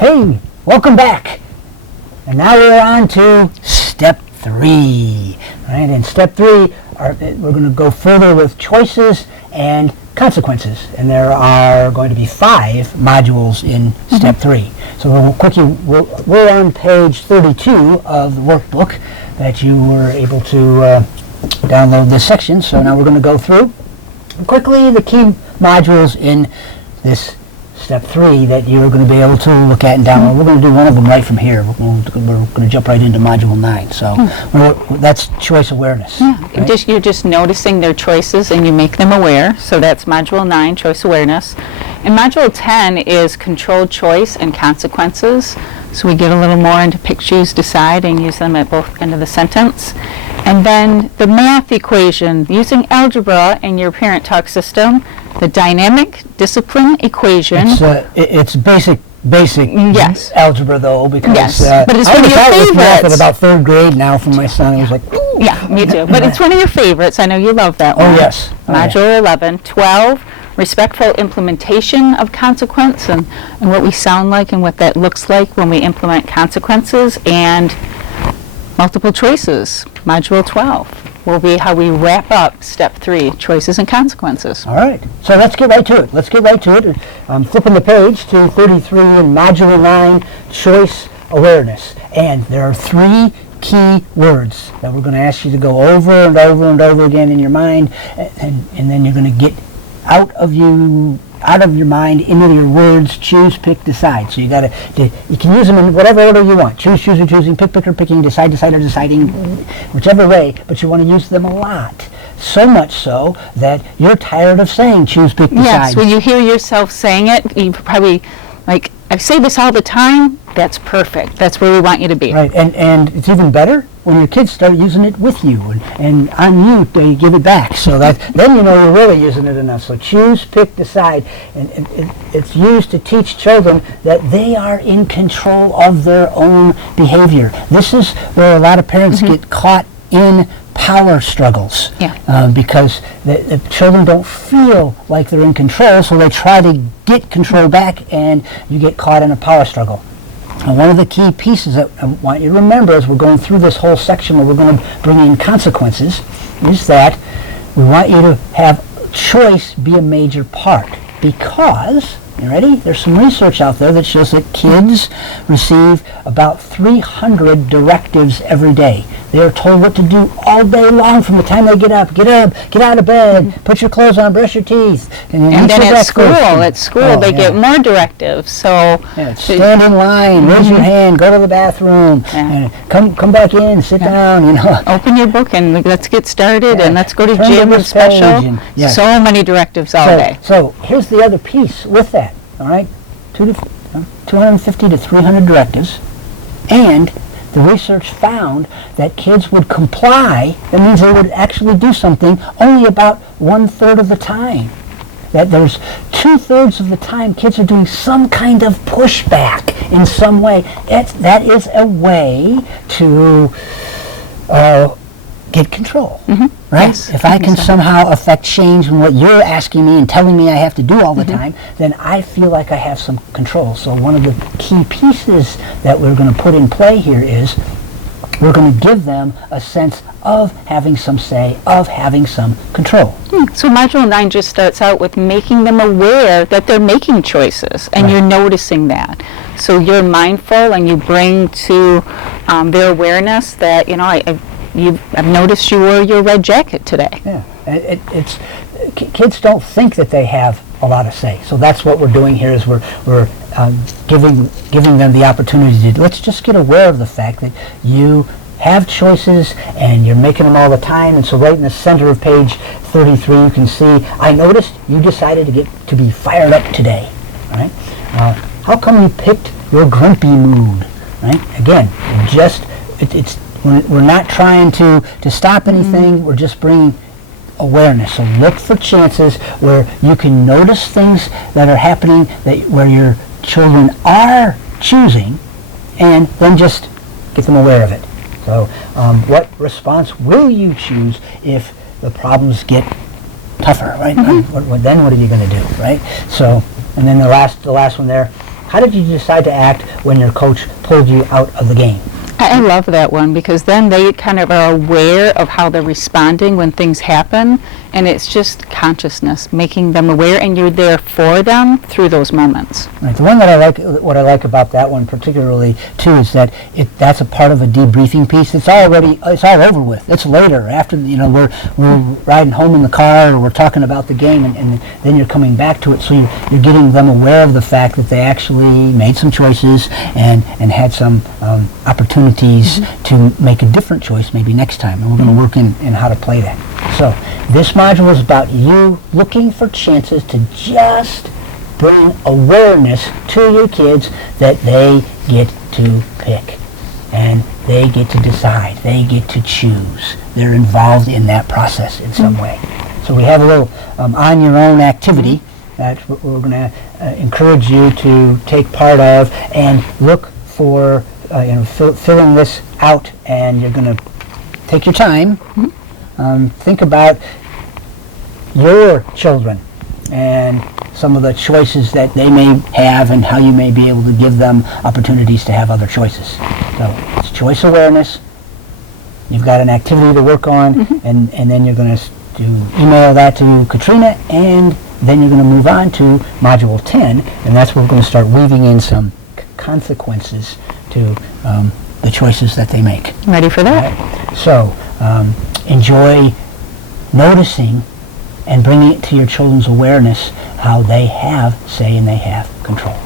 Hey, welcome back. And now we're on to step 3. Right? And step 3, we're going to go further with choices and consequences. And there are going to be 5 modules in step 3. So we're on page 32 of the workbook that you were able to download this section. So now we're going to go through quickly the key modules in this step 3 that you're going to be able to look at and download. We're going to do one of them right from here. We're going to jump right into module 9. So that's choice awareness. Yeah. Right? You're just noticing their choices and you make them aware. So that's module 9, choice awareness. And module 10 is controlled choice and consequences. So we get a little more into pick, choose, decide, and use them at both ends of the sentence. And then the math equation, using algebra in your parent talk system, the dynamic discipline equation. It's basic Yes. algebra though, because Yes. But it's I one of was your out with math at favorites. about 3rd grade now from my son. I was like, ooh. Yeah, me too. But it's one of your favorites. I know you love that one. Oh, yes. Oh, yeah. Module 11. 12, respectful implementation of consequence and what we sound like and what that looks like when we implement consequences. And multiple choices. Module 12 will be how we wrap up step 3, choices and consequences. All right, so let's get right to it. I'm flipping the page to 33 in Module 9, Choice Awareness. And there are 3 key words that we're going to ask you to go over and over and over again in your mind, and then you're going to get out of your mind into your words. Choose, pick, decide. So you can use them in whatever order you want. Choose, choosing, choosing, pick, picker, picking, decide, decider, deciding, whichever way, but you want to use them a lot. So much so that you're tired of saying choose, pick, decide. Yes, when you hear yourself saying it, you probably, like, I say this all the time, that's perfect. That's where we want you to be. Right, and it's even better when your kids start using it with you, and on you, they give it back. So that then you know you're really using it enough. So choose, pick, decide, and it's used to teach children that they are in control of their own behavior. This is where a lot of parents get caught in power struggles, because the children don't feel like they're in control, so they try to get control back, and you get caught in a power struggle. And one of the key pieces that I want you to remember as we're going through this whole section where we're going to bring in consequences is that we want you to have choice be a major part, because, you ready? There's some research out there that shows that kids receive about 300 directives every day. They are told what to do all day long from the time they get up, get out of bed, put your clothes on, brush your teeth. And then at school they get more directives. So stand in line, raise your hand, go to the bathroom, and come back in, sit down, you know. Open your book and let's get started, and let's go to gym and special. So many directives all day. So here's the other piece with that, all right? 250 to 300 directives, and the research found that kids would comply. That means they would actually do something only about 1/3 of the time. That there's 2/3 of the time kids are doing some kind of pushback in some way. That is a way to get control, right? Yes, if I can somehow affect change in what you're asking me and telling me I have to do all the time, then I feel like I have some control. So one of the key pieces that we're going to put in play here is we're going to give them a sense of having some say, of having some control. So Module 9 just starts out with making them aware that they're making choices, and you're noticing that. So you're mindful and you bring to their awareness that, you know, I've noticed you wore your red jacket today. Yeah, kids don't think that they have a lot of say. So that's what we're doing here is we're giving them the opportunity to, let's just get aware of the fact that you have choices and you're making them all the time. And so right in the center of page 33 you can see, I noticed you decided to be fired up today. All right? How come you picked your grumpy mood? Right? Again, we're not trying to stop anything, we're just bringing awareness. So look for chances where you can notice things that are happening where your children are choosing, and then just get them aware of it. So what response will you choose if the problems get tougher, right? Then what are you going to do, right? So, and then the last one there, how did you decide to act when your coach pulled you out of the game? I love that one because then they kind of are aware of how they're responding when things happen, and it's just consciousness, making them aware, and you're there for them through those moments. Right. The one that what I like about that one particularly too is that that's a part of a debriefing piece. It's all over with. It's later after we're riding home in the car or we're talking about the game, and then you're coming back to it. So you're getting them aware of the fact that they actually made some choices and had some opportunities to make a different choice maybe next time, and we're going to work in how to play that. So this module is about you looking for chances to just bring awareness to your kids that they get to pick and they get to decide, they get to choose. They're involved in that process in some way. So we have a little on your own activity that we're going to encourage you to take part of and look for filling this out, and you're going to take your time. Think about your children and some of the choices that they may have and how you may be able to give them opportunities to have other choices. So it's choice awareness. You've got an activity to work on, and then you're going to email that to Katrina, and then you're going to move on to Module 10, and that's where we're going to start weaving in some consequences to the choices that they make. Ready for that? Right? So enjoy noticing and bringing it to your children's awareness how they have say and they have control.